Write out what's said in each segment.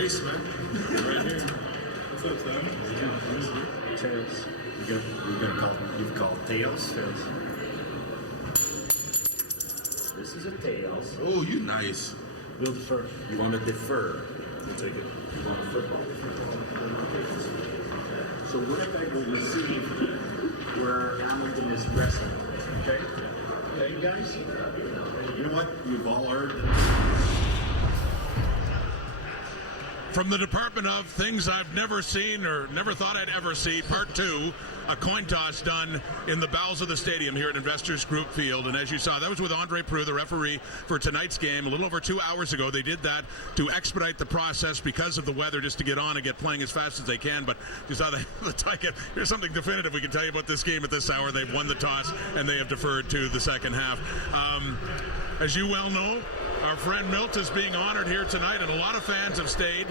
basement. Right here. What's up, Sam? Tails. You've called tails? Tails. This is a tails. Oh, you nice. We'll defer. You want to defer? We'll take it. You want a football? So Winnipeg will receive where Hamilton is wrestling. Okay? Okay, guys? You know what? You've all heard that. From the Department of Things I've Never Seen or Never Thought I'd Ever See, Part 2, a coin toss done in the bowels of the stadium here at Investors Group Field. And as you saw, that was with Andre Proulx, the referee for tonight's game. A little over 2 hours ago, they did that to expedite the process because of the weather, just to get on and get playing as fast as they can. But you saw the tie. Here's something definitive we can tell you about this game at this hour. They've won the toss, and they have deferred to the second half. As you well know, our friend Milt is being honored here tonight, and a lot of fans have stayed.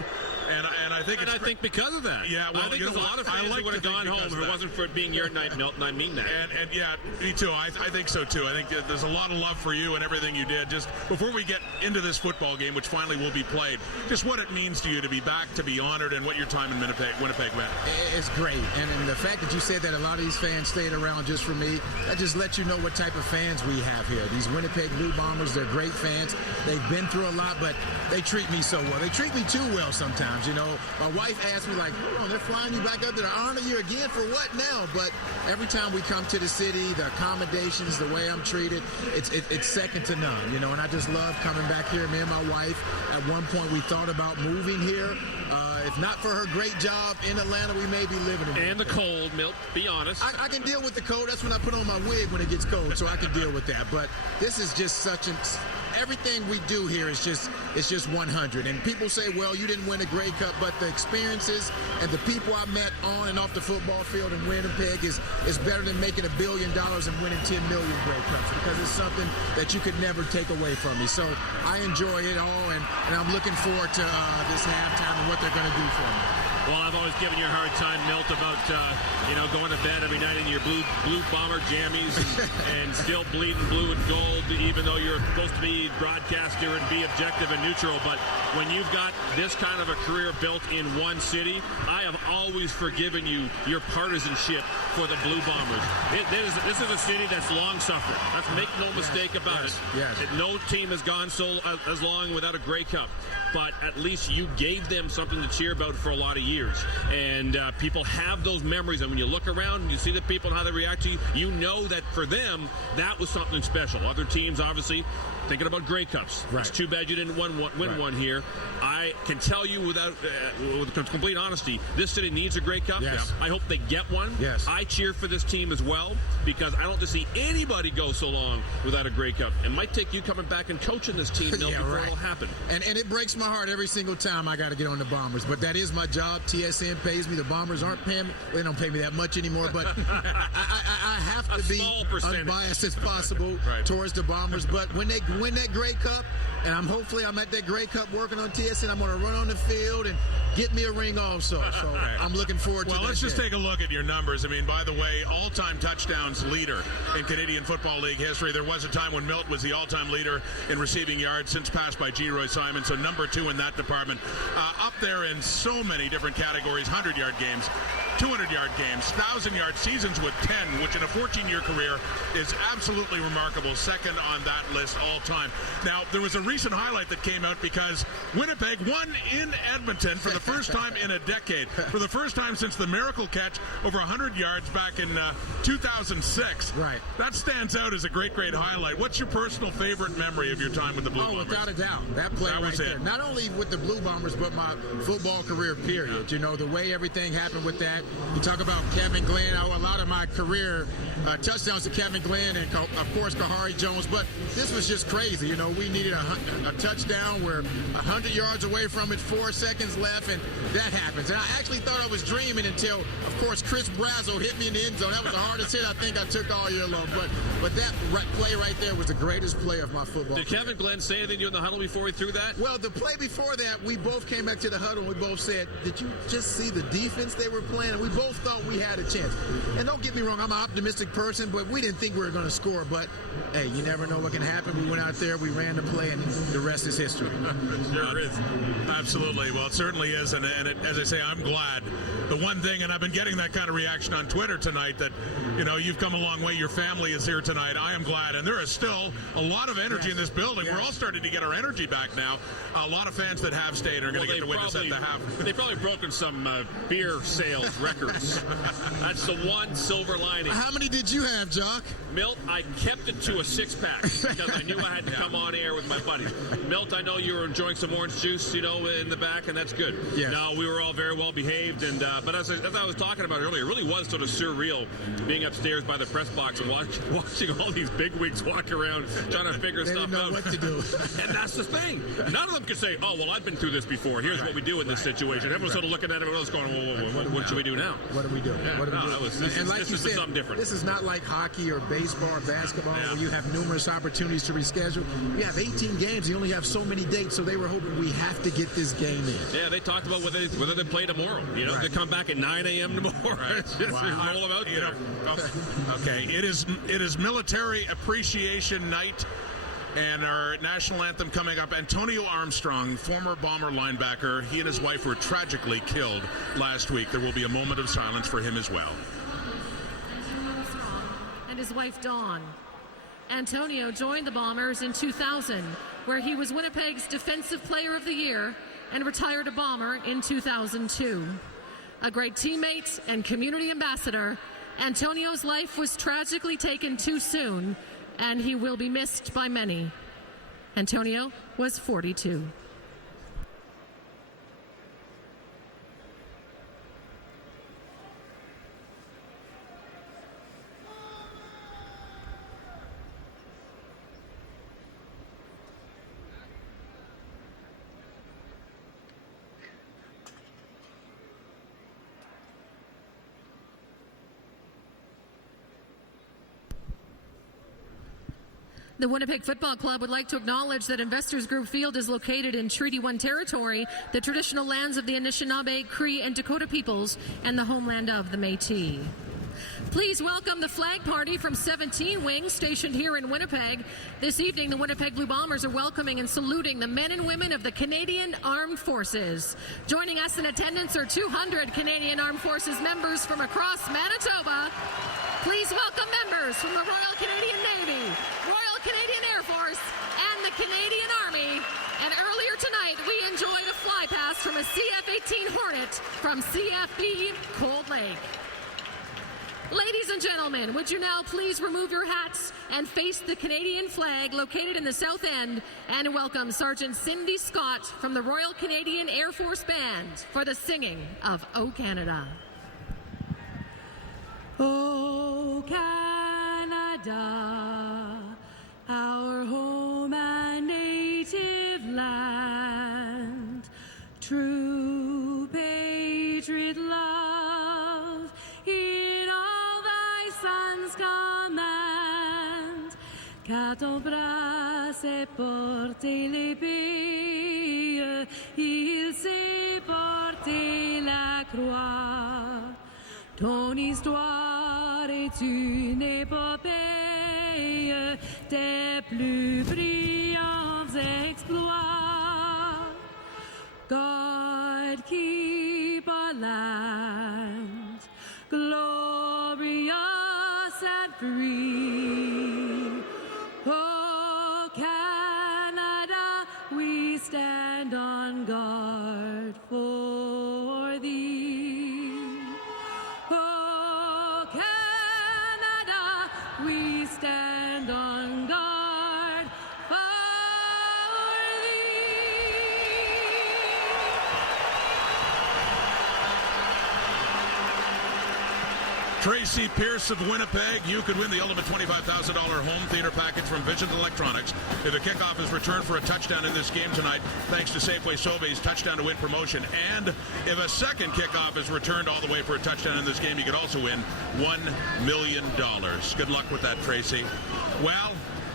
And I think I think because of that. Yeah, well, I think there's a lot of fans who would have gone home if it wasn't for it being your night, Milt, and I mean that. And yeah, me too. I think so too. I think there's a lot of love for you and everything you did. Just before we get into this football game, which finally will be played, just what it means to you to be back, to be honored, and what your time in Winnipeg meant. It's great. And the fact that you said that a lot of these fans stayed around just for me, that just lets you know what type of fans we have here. These Winnipeg Blue Bombers, they're great fans. They've been through a lot, but they treat me so well. They treat me too well sometimes, you know. My wife asked me, like, hold on, they're flying you back up there to honor you again for what now? But every time we come to the city, the accommodations, the way I'm treated, it's second to none, you know. And I just love coming back here. Me and my wife, at one point, we thought about moving here. If not for her great job in Atlanta, we may be living in And the cold, Milt, be honest. I can deal with the cold. That's when I put on my wig when it gets cold, so I can deal with that. But this is just such an... Everything we do here is just 100. And people say, well, you didn't win a Grey Cup, but the experiences and the people I met on and off the football field in Winnipeg is better than making $1 billion and winning 10 million Grey Cups, because it's something that you could never take away from me. So I enjoy it all, and I'm looking forward to this halftime and what they're going to do for me. Well, I've always given you a hard time, Milt, about going to bed every night in your blue bomber jammies and still bleeding blue and gold, even though you're supposed to be broadcaster and be objective and neutral. But when you've got this kind of a career built in one city, I have always forgiven you your partisanship for the Blue Bombers. This is a city that's long suffering. Let's make no mistake about it. Yes. No team has gone so as long without a Grey Cup. But at least you gave them something to cheer about for a lot of years. And people have those memories. And when you look around and you see the people and how they react to you, you know that for them, that was something special. Other teams, obviously, thinking about Grey Cups. Right. It's too bad you didn't win one here. I can tell you with complete honesty, this city needs a Grey Cup. Yes. I hope they get one. Yes. I cheer for this team as well, because I don't see anybody go so long without a Grey Cup. It might take you coming back and coaching this team, Milt, before it'll happen. And it breaks my heart every single time I got to get on the Bombers. But that is my job. TSN pays me. The Bombers aren't paying me. They don't pay me that much anymore. But I have to be unbiased as possible towards the Bombers. But when they win that Grey Cup, and hopefully I'm at that Grey Cup working on TSN, I'm going to run on the field and get me a ring also. So I'm looking forward to that. Well, let's just take a look at your numbers. I mean, by the way, all-time touchdowns leader in Canadian Football League history. There was a time when Milt was the all-time leader in receiving yards, since passed by G. Roy Simon, so number 2 in that department. Up there in so many different categories, 100-yard games, 200-yard games, 1,000-yard seasons with 10, which in a 14-year career is absolutely remarkable. Second on that list all time. Now, there was a recent highlight that came out because Winnipeg won in Edmonton for the first time in a decade. For the first time since the miracle catch over 100 yards back in 2006. Right. That stands out as a great, great highlight. What's your personal favorite memory of your time with the Blue Bombers? Without a doubt. That play That right was there. it. Not only with the Blue Bombers, but my football career, period. You know, the way everything happened with that. You talk about Kevin Glenn. A lot of my career touchdowns to Kevin Glenn and, of course, Kahari Jones. But this was just crazy. You know, we needed a touchdown. We're 100 yards away from it, 4 seconds left, and that happens. And I actually thought I was dreaming until, of course, Chris Brazo hit me in the end zone. That was the hardest hit I think I took all year long. But that play right there was the greatest play of my football Did Kevin Glenn say anything to you in the huddle before he threw that? Well, the play before that, we both came back to the huddle and we both said, did you just see the defense they were playing? And we both thought we had a chance. And don't get me wrong, I'm an optimistic person, but we didn't think we were going to score. But, hey, you never know what can happen. We went out there, we ran the play, and the rest is history. Sure is. Absolutely. Well, it certainly is. And as I say, I'm glad. The one thing, and I've been getting that kind of reaction on Twitter tonight, that, you've come a long way. Your family is here tonight. I am glad. And there is still a lot of energy in this building. We're all starting to get our energy back now. A lot of fans that have stayed are going to get to witness at the half. They've probably broken some beer sales records. That's the one silver lining. How many did you have, Jock? Milt, I kept it to a 6-pack because I knew I had to come on air with my buddies. Milt, I know you were enjoying some orange juice, in the back, and that's good. Yeah. No, we were all very well behaved, and but as I was talking about earlier, it really was sort of surreal being upstairs by the press box and watching all these bigwigs walk around trying to figure They stuff didn't know out. what to do. And that's the thing. None of them can say, "Oh, well, I've been through this before. Here's what we do in this situation." Everyone's sort of looking at everyone else going, "Whoa, what should we do now?" What do we do? What do we do? This is something different. This is not like hockey or baseball or basketball where you have numerous opportunities to reschedule. You have 18 games. You only have so many dates, so they were hoping we have to get this game in. Yeah, they talked about whether they play tomorrow. They come back at 9 a.m. tomorrow. Right. Roll them out there. Okay, it is Military Appreciation Night. And our national anthem coming up. Antonio Armstrong, former Bomber linebacker, he and his wife were tragically killed last week. There will be a moment of silence for him as well. And his wife, Dawn. Antonio joined the Bombers in 2000, where he was Winnipeg's Defensive Player of the Year and retired a Bomber in 2002. A great teammate and community ambassador, Antonio's life was tragically taken too soon, and he will be missed by many. Antonio was 42. The Winnipeg Football Club would like to acknowledge that Investors Group Field is located in Treaty 1 territory, the traditional lands of the Anishinaabe, Cree, and Dakota peoples, and the homeland of the Métis. Please welcome the flag party from 17 Wings stationed here in Winnipeg. This evening, the Winnipeg Blue Bombers are welcoming and saluting the men and women of the Canadian Armed Forces. Joining us in attendance are 200 Canadian Armed Forces members from across Manitoba. Please welcome members from the Royal Canadian Navy, Royal Canadian Air Force, and the Canadian Army. And earlier tonight, we enjoyed a fly pass from a CF-18 Hornet from CFB Cold Lake. Ladies and gentlemen, would you now please remove your hats and face the Canadian flag located in the south end, and welcome Sergeant Cindy Scott from the Royal Canadian Air Force Band for the singing of O Canada. O Canada, our home and native land, true patriot love in all thy sons' command, qu'à bras s'est porté l'épée, il s'est porté la croix. Ton histoire est une épopée des plus brillants exploits. God keep our land glorious and free. Oh, Canada, we stand on guard for thee. Oh, Canada, we stand on guard for thee. Tracy Pierce of Winnipeg, you could win the ultimate $25,000 home theater package from Vision Electronics if a kickoff is returned for a touchdown in this game tonight, thanks to Safeway Sobeys Touchdown to Win promotion. And if a second kickoff is returned all the way for a touchdown in this game, you could also win $1 million. Good luck with that, Tracy. Well,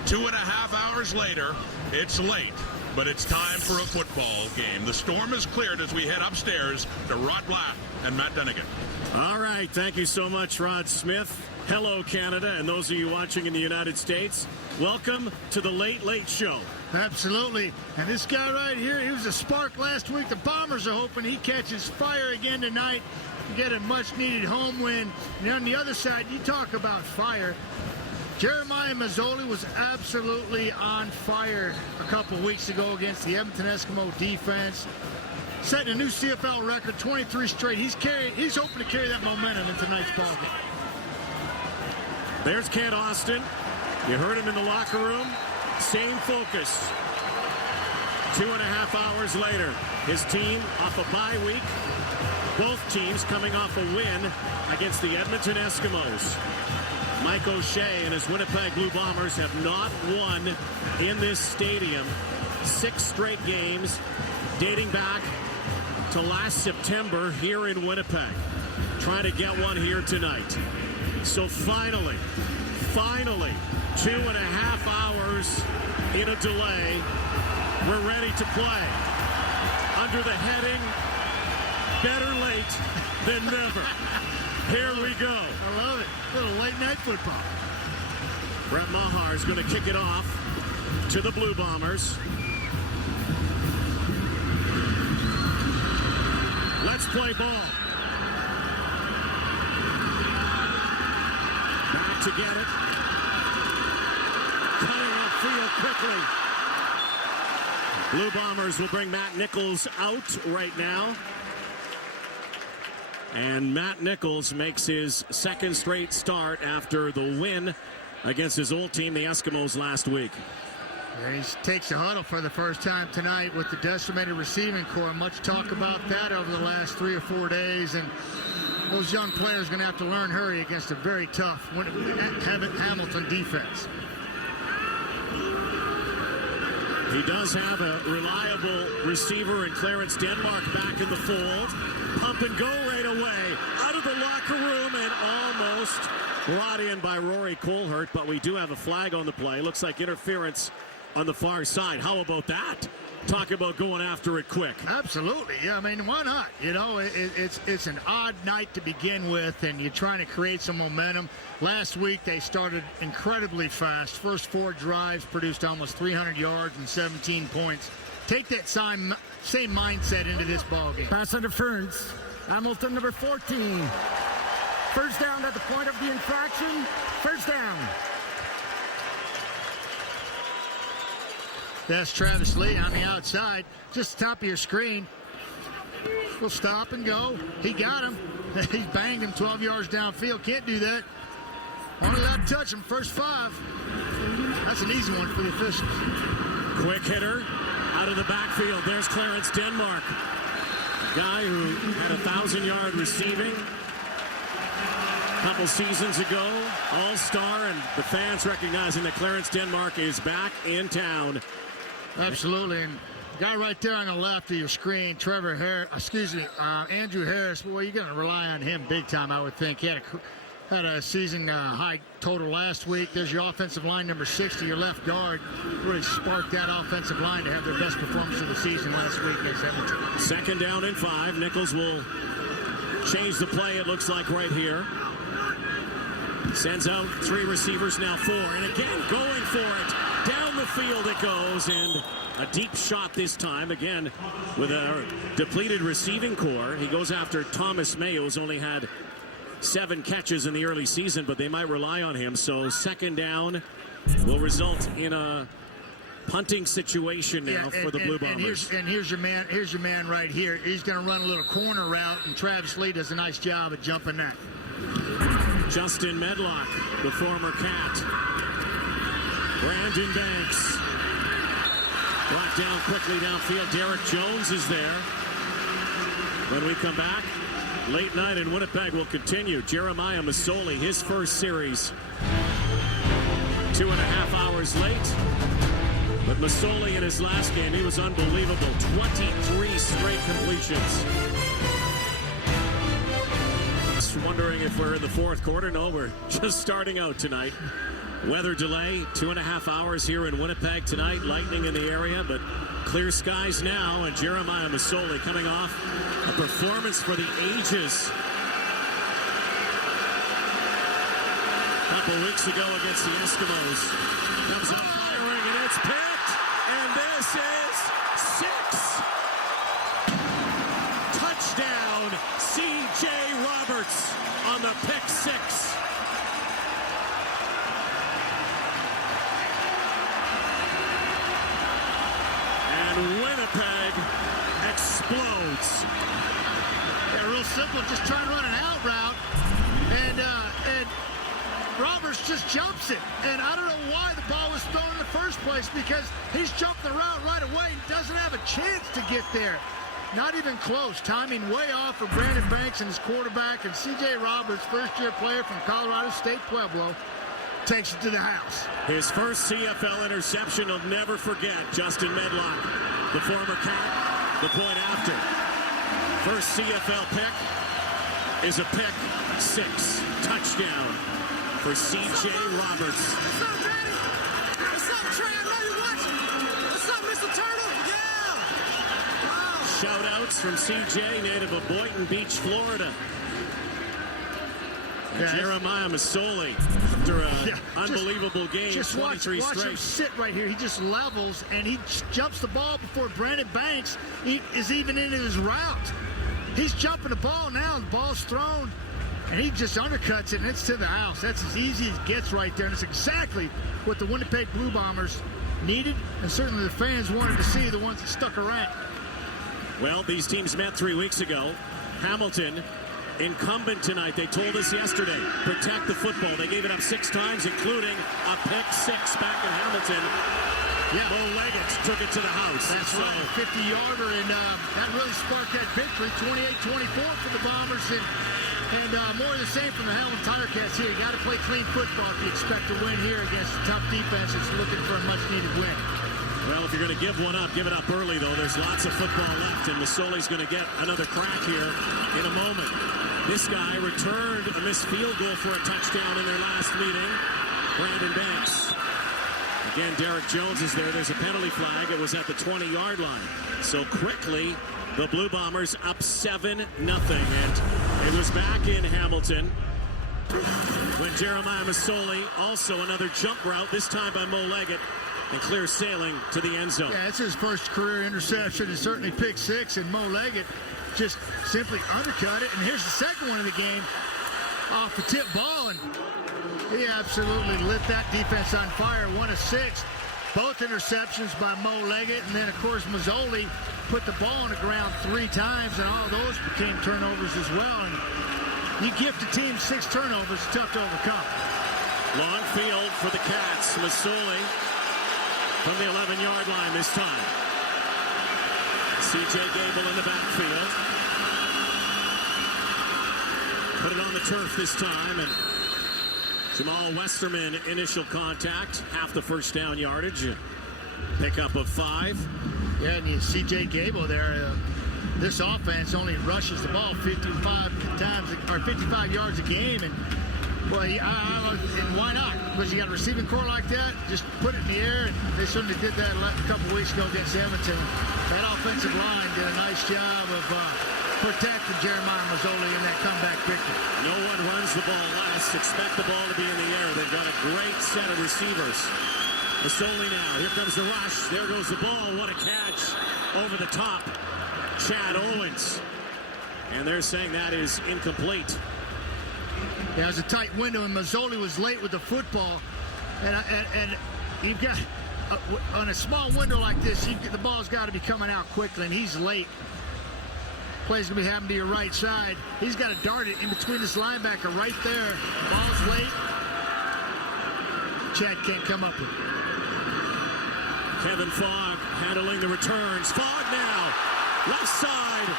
2.5 hours later, it's late. but it's time for a football game. The storm is cleared as we head upstairs to Rod Black and Matt Dunnigan. All right, thank you so much, Rod Smith. Hello, Canada, and those of you watching in the United States, welcome to the Late Late Show. Absolutely. And this guy right here, he was a spark last week. The Bombers are hoping he catches fire again tonight and get a much-needed home win. And on the other side, you talk about fire. Jeremiah Mazzoli was absolutely on fire a couple weeks ago against the Edmonton Eskimo defense. Setting a new CFL record, 23 straight. He's hoping to carry that momentum in tonight's ballgame. There's Kent Austin. You heard him in the locker room. Same focus. 2.5 hours later, his team off a bye week. Both teams coming off a win against the Edmonton Eskimos. Mike O'Shea and his Winnipeg Blue Bombers have not won in this stadium 6 straight games dating back to last September here in Winnipeg. Trying to get one here tonight. So finally, 2.5 hours in a delay, we're ready to play. Under the heading, better late than never. Here we go. I love it. A little late night football. Brett Maher is going to kick it off to the Blue Bombers. Let's play ball. Back to get it. Cutting upfield quickly. Blue Bombers will bring Matt Nichols out right now. And Matt Nichols makes his second straight start after the win against his old team, the Eskimos, last week. Yeah, he takes a huddle for the first time tonight with the decimated receiving corps. Much talk about that over the last 3 or 4 days. And those young players are going to have to learn hurry against a very tough Hamilton defense. He does have a reliable receiver in Clarence Denmark back in the fold. Pump and go right away out of the locker room and almost brought in by Rory Colhert, but we do have a flag on the play. Looks like interference on the far side. How about that? Talk about going after it quick. Absolutely. Yeah, I mean, why not? You know, it's an odd night to begin with, and you're trying to create some momentum. Last week, they started incredibly fast. First 4 drives produced almost 300 yards and 17 points. Take that same mindset into this ballgame. Pass interference. Hamilton, number 14. First down at the point of the infraction. First down. That's Travis Lee on the outside, just the top of your screen. We'll stop and go. He got him. He banged him 12 yards downfield. Can't do that. Only allowed to touch him first 5. That's an easy one for the officials. Quick hitter out of the backfield. There's Clarence Denmark. Guy who had 1,000-yard receiving a couple seasons ago. All-star, and the fans recognizing that Clarence Denmark is back in town. Absolutely, and guy right there on the left of your screen, Andrew Harris. Boy, you're going to rely on him big time, I would think. He had a season high total last week. There's your offensive line, number 60, your left guard. Really sparked that offensive line to have their best performance of the season last week against Edmonton. Second down and 5. Nichols will change the play, it looks like, right here. Sends out 3 receivers, now 4. And again, going for it. Down the field it goes, and a deep shot this time. Again, with a depleted receiving core. He goes after Thomas Mayo, who's only had 7 catches in the early season, but they might rely on him. So second down will result in a punting situation now for the Blue Bombers. Here's your man right here. He's going to run a little corner route, and Travis Lee does a nice job of jumping that. Justin Medlock, the former Cat. Brandon Banks. Brought down quickly downfield. Derek Jones is there. When we come back, late night in Winnipeg will continue. Jeremiah Mazzoli, his first series. 2.5 hours late. But Mazzoli in his last game, he was unbelievable. 23 straight completions. Just wondering if we're in the 4th quarter. No, we're just starting out tonight. Weather delay, 2.5 hours here in Winnipeg tonight. Lightning in the area, but Clear skies now, and Jeremiah Masoli coming off a performance for the ages a couple weeks ago against the Eskimos. Comes up firing, and it's picked, and this is 6. Touchdown, C.J. Roberts on the pick 6. Winnipeg explodes. Yeah, real simple. Just try and run an out route, and Roberts just jumps it. And I don't know why the ball was thrown in the first place, because he's jumped the route right away and doesn't have a chance to get there. Not even close. Timing way off for Brandon Banks and his quarterback, and C.J. Roberts, first-year player from Colorado State Pueblo, takes it to the house. His first CFL interception he'll never forget. Justin Medlock, the former Cat, the point after. First CFL pick is a pick 6. Touchdown for C.J. Roberts. What's up, Daddy? What's up, Trey? I know you're watching. What's up, Mr. Turtle? Yeah! Wow. Shout-outs from C.J., native of Boynton Beach, Florida. Jeremiah Masoli, after an unbelievable game, just 23 watch straight. Him sit right here. He just levels, and he jumps the ball before Brandon Banks is even in his route. He's jumping the ball now, and the ball's thrown, and he just undercuts it, and it's to the house. That's as easy as it gets right there, and it's exactly what the Winnipeg Blue Bombers needed, and certainly the fans wanted to see, the ones that stuck around. Well, these teams met 3 weeks ago. Hamilton, incumbent tonight, they told us yesterday, protect the football. They gave it up 6 times, including a pick 6 back in Hamilton. Yeah. Mo Leggett took it to the house. That's right, 50-yarder, and that really sparked that victory, 28-24 for the Bombers, and more of the same from the Hamilton Tiger Cats here. You got to play clean football if you expect to win here against a tough defense that's looking for a much-needed win. Well, if you're going to give one up, give it up early, though. There's lots of football left, and Masoli's going to get another crack here in a moment. This guy returned a missed field goal for a touchdown in their last meeting. Brandon Banks. Again, Derek Jones is there. There's a penalty flag. It was at the 20-yard line. So quickly, the Blue Bombers up 7-0. And it was back in Hamilton when Jeremiah Masoli, also another jump route, this time by Mo Leggett, and clear sailing to the end zone. Yeah, it's his first career interception, and certainly pick 6, and Mo Leggett just simply undercut it. And here's the second one of the game off the tip ball, and he absolutely lit that defense on fire. 1 of 6, both interceptions by Mo Leggett, and then of course Masoli put the ball on the ground 3 times, and all those became turnovers as well. And you gift a team 6 turnovers, tough to overcome. Long field for the Cats. Masoli from the 11-yard line this time. C.J. Gable in the backfield. Put it on the turf this time, and Jamal Westerman initial contact, half the first down yardage, pickup of 5. Yeah, and you see C.J. Gable there. This offense only rushes the ball 55 times, or 55 yards a game, and well, and why not? Because you got a receiving core like that, just put it in the air, and they certainly did that a couple weeks ago against Edmonton. That offensive line did a nice job of protecting Jeremiah Masoli in that comeback victory. No one runs the ball less. Expect the ball to be in the air. They've got a great set of receivers. Masoli now. Here comes the rush. There goes the ball. What a catch over the top. Chad Owens. And they're saying that is incomplete. Yeah, it was a tight window, and Masoli was late with the football. And you've got, on a small window like this, the ball's got to be coming out quickly, and he's late. Play's going to be happening to your right side. He's got to dart it in between this linebacker right there. Ball's late. Chad can't come up with it. Kevin Fogg handling the returns. Fogg now, left side.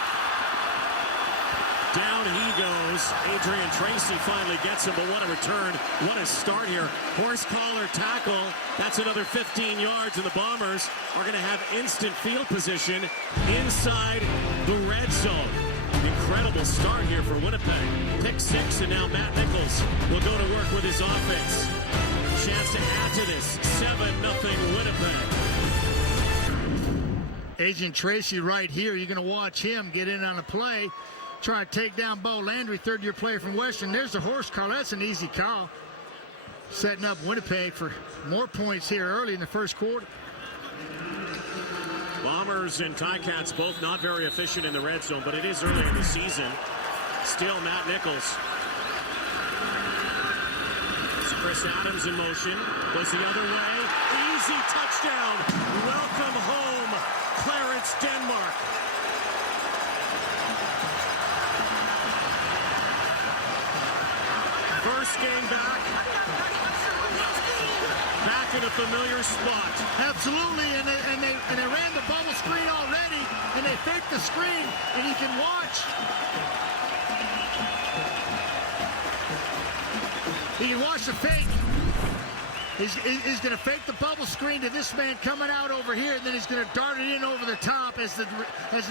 Down he goes. Adrian Tracy finally gets him, but what a return. What a start here. Horse collar tackle. That's another 15 yards, and the Bombers are going to have instant field position inside the red zone. Incredible start here for Winnipeg. Pick 6, and now Matt Nichols will go to work with his offense. Chance to add to this. 7-0 Winnipeg. Agent Tracy right here. You're going to watch him get in on a play, try to take down Bo Landry, third-year player from Western. There's the horse call. That's an easy call. Setting up Winnipeg for more points here early in the first quarter. Bombers and Ticats both not very efficient in the red zone, but it is early in the season. Still Matt Nichols. It's Chris Adams in motion. Goes the other way. Easy touchdown. Welcome home, Clarence, Denmark. First game back. Back in a familiar spot. Absolutely, and they ran the bubble screen already, and they faked the screen, and you can watch. You can watch the fake. He's going to fake the bubble screen to this man coming out over here, and then he's going to dart it in over the top as the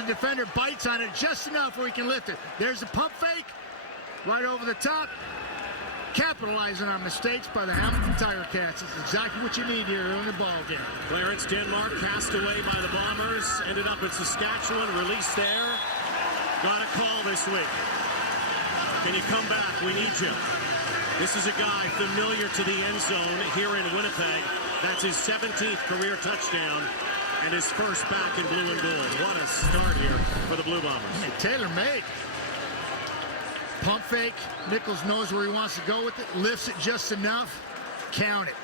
defender bites on it just enough where he can lift it. There's a pump fake right over the top. Capitalizing on mistakes by the Hamilton Tiger Cats. It's exactly what you need here in the ball game. Clarence, Denmark, cast away by the Bombers. Ended up in Saskatchewan, released there. Got a call this week. Can you come back? We need you. This is a guy familiar to the end zone here in Winnipeg. That's his 17th career touchdown and his first back in blue and gold. What a start here for the Blue Bombers. Hey, tailor-made. Pump fake. Nichols knows where he wants to go with it. Lifts it just enough. Count it.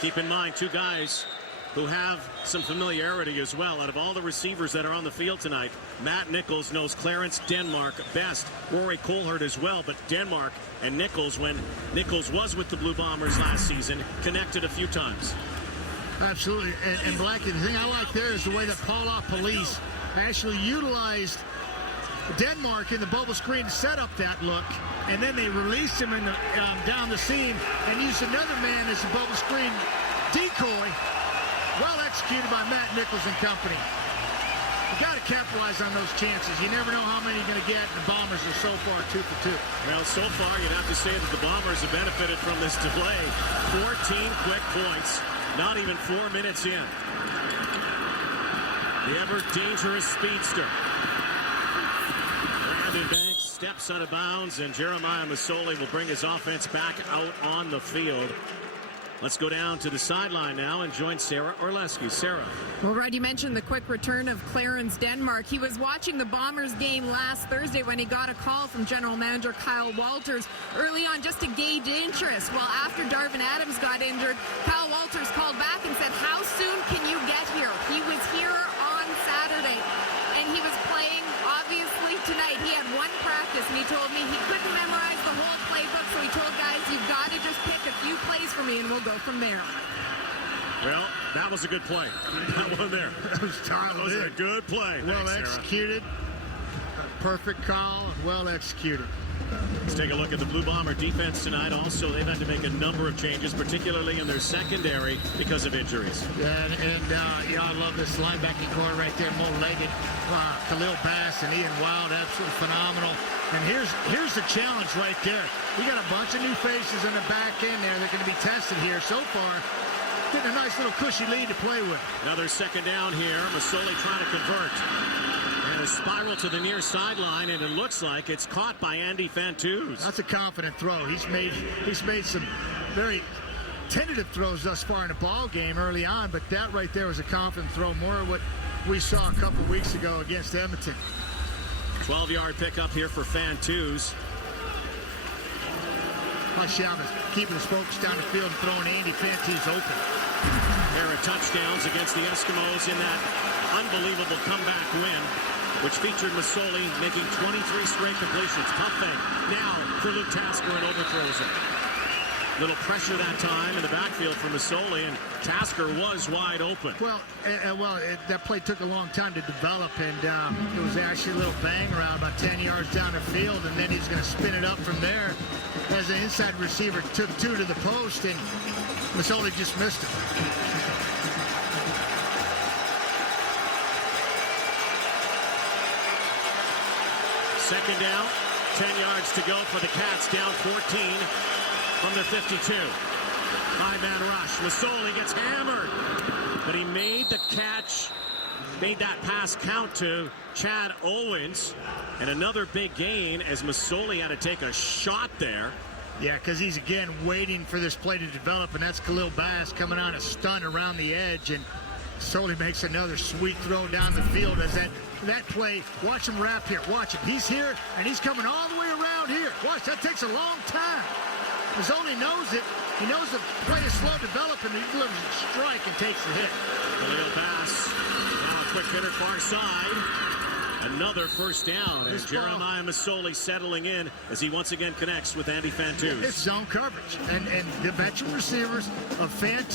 Keep in mind, two guys who have some familiarity as well. Out of all the receivers that are on the field tonight, Matt Nichols knows Clarence Denmark best. Rory Colhart as well, but Denmark and Nichols, when Nichols was with the Blue Bombers last season, connected a few times. Absolutely. And Blackie, the thing I like there is the way that Paul Police actually utilized Denmark in the bubble screen to set up that look, and then they released him in the, down the seam and used another man as a bubble screen decoy. Well executed by Matt Nichols and company. You got to capitalize on those chances. You never know how many you're going to get, and the Bombers are so far 2 for 2. Well, so far you'd have to say that the Bombers have benefited from this delay. 14 quick points, not even 4 minutes in. The ever dangerous speedster. Banks steps out of bounds, and Jeremiah Masoli will bring his offense back out on the field. Let's go down to the sideline now and join Sarah Orlesky. Sarah. Well, Red, you mentioned the quick return of Clarence Denmark. He was watching the Bombers game last Thursday when he got a call from General Manager Kyle Walters early on just to gauge interest. Well, after Darvin Adams got injured, Kyle Walters called back and said, "How soon can you get here?" He was here on Saturday, and he was playing, obviously, tonight. He had one practice, and he told me he couldn't memorize the whole playbook, so he told guys, "You've got to just pick a few plays for me, and we'll go from there." Well, that was a good play. That one there. That was a good play. Well Thanks, executed. Perfect call, and well executed. Let's take a look at the Blue Bomber defense tonight. Also, they've had to make a number of changes, particularly in their secondary because of injuries. And I love this linebacking core right there, Mo-legged. Khalil Bass and Ian Wild, absolutely phenomenal. And here's the challenge right there. We got a bunch of new faces in the back end there. They're going to be tested here. So far, getting a nice little cushy lead to play with. Another second down here. Masoli trying to convert. And a spiral to the near sideline, and it looks like it's caught by Andy Fantuz. That's a confident throw. He's made some very tentative throws thus far in the ball game early on, but that right there was a confident throw. More of what we saw a couple weeks ago against Edmonton. 12-yard pickup here for Fantuz. Shaman keeping his focus down the field and throwing Andy Fantuz open. Pair of touchdowns against the Eskimos in that unbelievable comeback win, which featured Masoli making 23 straight completions. Pump fake now for Luke Tasker and overthrows him. Little pressure that time in the backfield for Masoli, and Tasker was wide open. Well, that play took a long time to develop, and it was actually a little bang around about 10 yards down the field, and then he's going to spin it up from there as an inside receiver took two to the post, and Masoli just missed it. Second down, 10 yards to go for the Cats, down 14 from their 52. Five-man rush. Masoli gets hammered. But he made the catch, made that pass count to Chad Owens. And another big gain as Masoli had to take a shot there. Yeah, because he's, again, waiting for this play to develop, and that's Khalil Bass coming on a stunt around the edge, and Masoli makes another sweet throw down the field as that play. Watch him wrap here. Watch it. He's here, and he's coming all the way around here. Watch, that takes a long time. Masoli knows it. He knows the play is slow developing. He delivers a strike and takes the hit. Khalil Bass, now a quick hitter far side. Another first down, and Jeremiah Masoli settling in as he once again connects with Andy Fantuz. It's zone coverage, and the veteran receivers of Fantuz